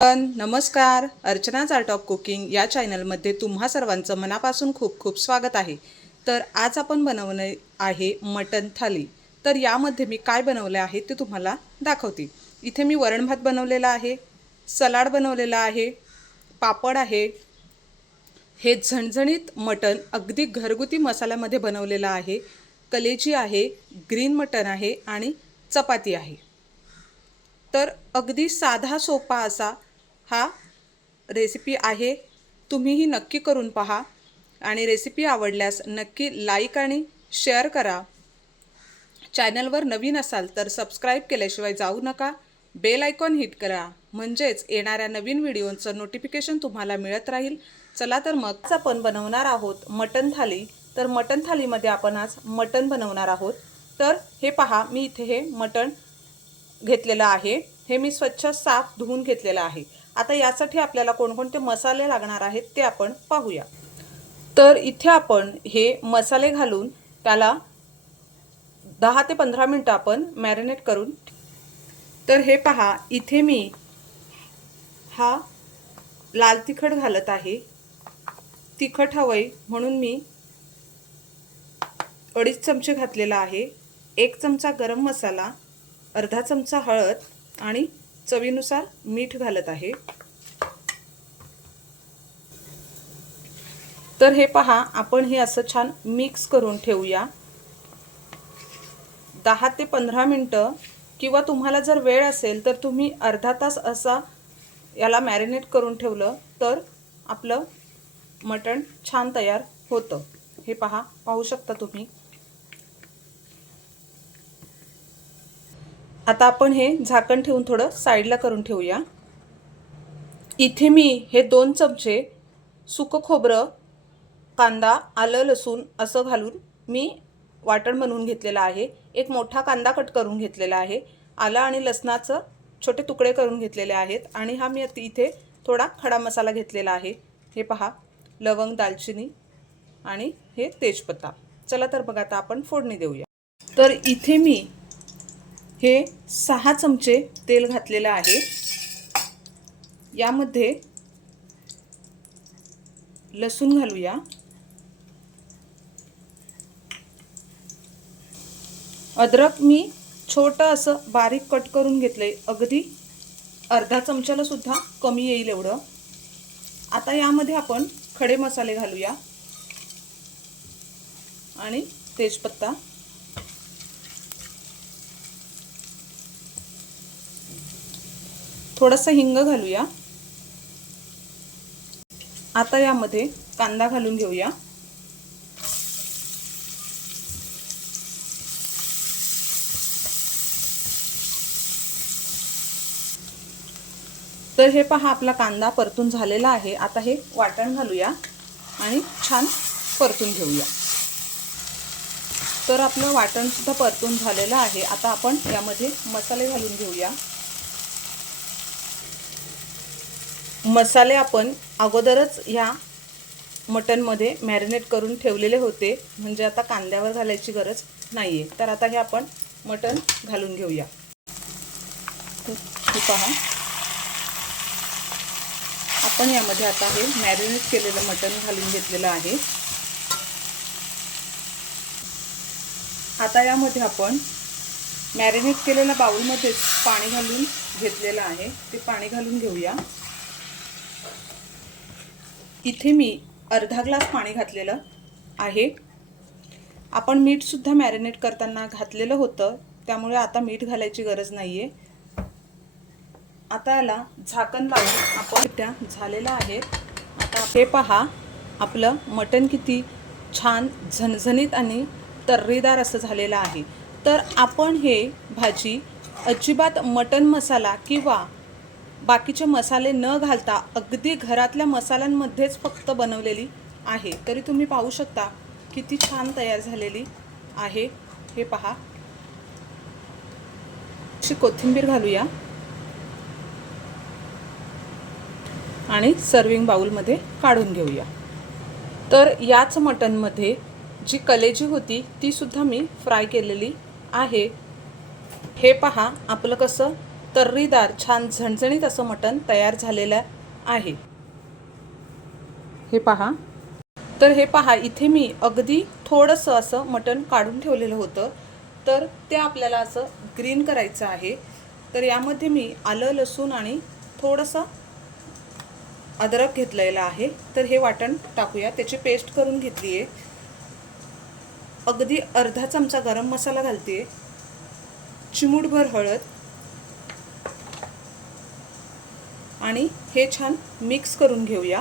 पण नमस्कार अर्चनाज art of cooking या चॅनलमध्ये तुम्हा सर्वांचं मनापासून खूप खूप स्वागत आहे. तर आज आपण बनवणे आहे मटन थाली. तर यामध्ये मी काय बनवले आहे ते तुम्हाला दाखवते. इथे मी वरण भात बनवलेला आहे सलाड बनवलेला आहे पापड आहे. हे झणझणीत मटण अगदी घरगुती मसाल्यामध्ये बनवलेलं आहे. कलेजी आहे ग्रीन मटण आहे आणि चपाती आहे. तर अगदी साधा सोपा असा हा रेसिपी आहे. तुम्हीही नक्की करून पहा आणि रेसिपी आवडल्यास नक्की लाईक आणि शेअर करा. चॅनलवर नवीन असाल तर सबस्क्राईब केल्याशिवाय जाऊ नका. बेल आयकॉन हिट करा. म्हणजेच येणाऱ्या नवीन व्हिडिओचं नोटिफिकेशन तुम्हाला मिळत राहील. चला तर मग आपण बनवणार आहोत मटन थाली. तर मटन थालीमध्ये आपण आज मटन बनवणार आहोत. तर हे पहा मी इथे हे मटण घेतलेलं आहे. हे मी स्वच्छ साफ धुवून घेतलेलं आहे. आता यासाठी आपल्याला कोणकोणते मसाले लागणार आहेत ते आपण पाहूया. तर इथे आपण हे मसाले घालून त्याला दहा ते पंधरा मिनटं आपण मॅरिनेट करून तर हे पहा इथे मी हा लाल तिखट घालत आहे. तिखट हवंय म्हणून मी अडीच चमचे घातलेला आहे. एक चमचा गरम मसाला अर्धा चमचा हळद आणि चवीनुसार मीठ घालत आहे. तर हे पहा आपण हे असं छान मिक्स करून ठेवूया. दहा ते पंधरा मिनटं किंवा तुम्हाला जर वेळ असेल तर तुम्ही अर्धा तास असा याला मॅरिनेट करून ठेवलं तर आपलं मटण छान तयार होतं. हे पहा पाहू शकता तुम्ही. आता आपण हे झाकण ठेवून थोडं साईडला करून ठेवूया. इथे मी हे दोन चमचे सुकं खोबरं कांदा आलं लसूण असं घालून मी वाटण बनवून घेतलेलं आहे. एक मोठा कांदा कट करून घेतलेला आहे. आलं आणि लसणाचं छोटे तुकडे करून घेतलेले आहेत आणि हा मी इथे थोडा खडा मसाला घेतलेला आहे. हे पहा लवंग दालचिनी आणि हे तेजपत्ता. चला तर बघा आता आपण फोडणी देऊया. तर इथे मी हे सहा चमचे तेल घातलेलं आहे. यामध्ये लसूण घालूया. अद्रक मी छोटं असं बारीक कट करून घेतलंय. अगदी अर्धा चमच्याला सुद्धा कमी येईल एवढं. आता यामध्ये आपण खडे मसाले घालूया. आणि तेजपत्ता. थोडंसं हिंग घालूया. आता यामध्ये कांदा घालून घेऊया. तर हे पहा आपला कांदा परतून झालेला आहे. आता हे वाटण घालूया आणि छान परतून घेऊया. तर आपलं वाटणसुद्धा परतून झालेलं आहे. आता आपण यामध्ये मसाले घालून घेऊया. मसाले आपण अगोदरच ह्या मटनमध्ये मॅरिनेट करून ठेवलेले होते. म्हणजे आता कांद्यावर घालायची गरज नाही आहे तर आता हे आपण मटन घालून घेऊया. हे पहा. आपण यामध्ये आता हे मॅरिनेट केलेलं मटन घालून घेतलेलं आहे. आता यामध्ये आपण मॅरिनेट केलेल्या बाउलमध्येच पाणी घालून घेतलेलं आहे. ते पाणी घालून घेऊया. इथे मी अर्धा ग्लास पाणी घातलेलं आहे. आपण मीठसुद्धा मॅरिनेट करताना घातलेलं होतं त्यामुळे आता मीठ घालायची गरज नाही आहे आता याला झाकण लावून आपण त्या झालेलं आहे. आता हे पहा आपलं मटण किती छान झणझणीत आणि तर्रीदार असं झालेलं आहे. तर आपण हे भाजी अजिबात मटण मसाला किंवा बाकीचे मसाले न घालता अगदी घरातल्या मसाल्यांमध्येच फक्त बनवलेली आहे. तरी तुम्ही पाहू शकता किती छान तयार झालेली आहे. हे पहा. अशी कोथिंबीर घालूया. आणि सर्विंग बाउलमध्ये काढून घेऊया. तर याच मटनमध्ये जी कलेजी होती ती सुद्धा मी फ्राय केलेली आहे. हे पहा आपलं कसं तर्रीदार छान झणझणीत असं मटण तयार झालेलं आहे. हे पहा. तर हे पहा इथे मी अगदी थोडंसं असं मटण काढून ठेवलेलं होतं. तर ते आपल्याला असं ग्रीन करायचं आहे. तर यामध्ये मी आलं लसूण आणि थोडंसं अद्रक घेतलेलं आहे. तर हे वाटण टाकूया. त्याची पेस्ट करून घेतली आहे अगदी अर्धा चमचा गरम मसाला घालते चिमूटभर हळद. आणि हे छान मिक्स करून घेऊया.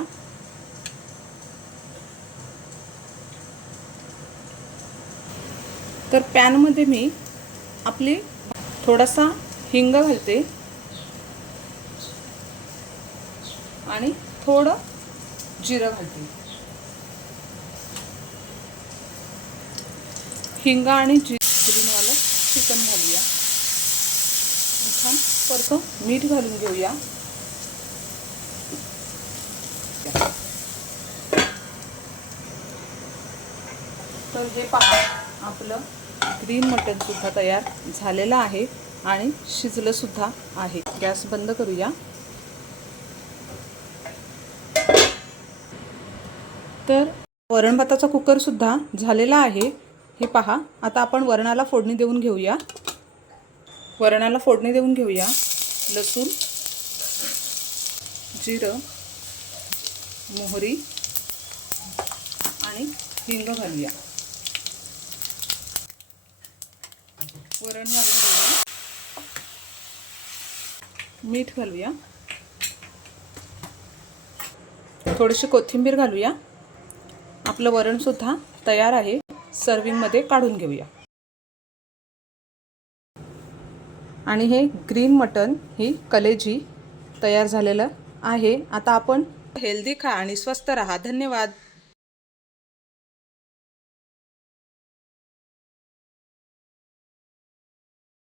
तर पॅनमध्ये मी आपली थोडासा हिंग घालते. आणि थोडं जिरं घालते. हिंग आणि जि जिरीनवालं चिकन घालूया. छान परत मीठ घालून घेऊया. तर हे पहा आपलं ग्रीन मटनसुद्धा तयार झालेलं आहे आणि शिजलंसुद्धा आहे. गॅस बंद करूया. तर वरण भाताचा झालेला आहे. हे पहा आता आपण वरणाला फोडणी देऊन घेऊया. वरणाला फोडणी देऊन घेऊया. लसूण जिरं मोहरी आणि हिंग घालूया. वरण घालून घेऊया. मीठ घालूया. थोडीशी कोथिंबीर घालूया. आपलं वरणसुद्धा तयार आहे. सर्विंगमध्ये काढून घेऊया. आणि हे ग्रीन मटन ही कलेजी तयार झालेलं आहे. आता आपण हेल्दी खा आणि स्वस्त राहा. धन्यवाद.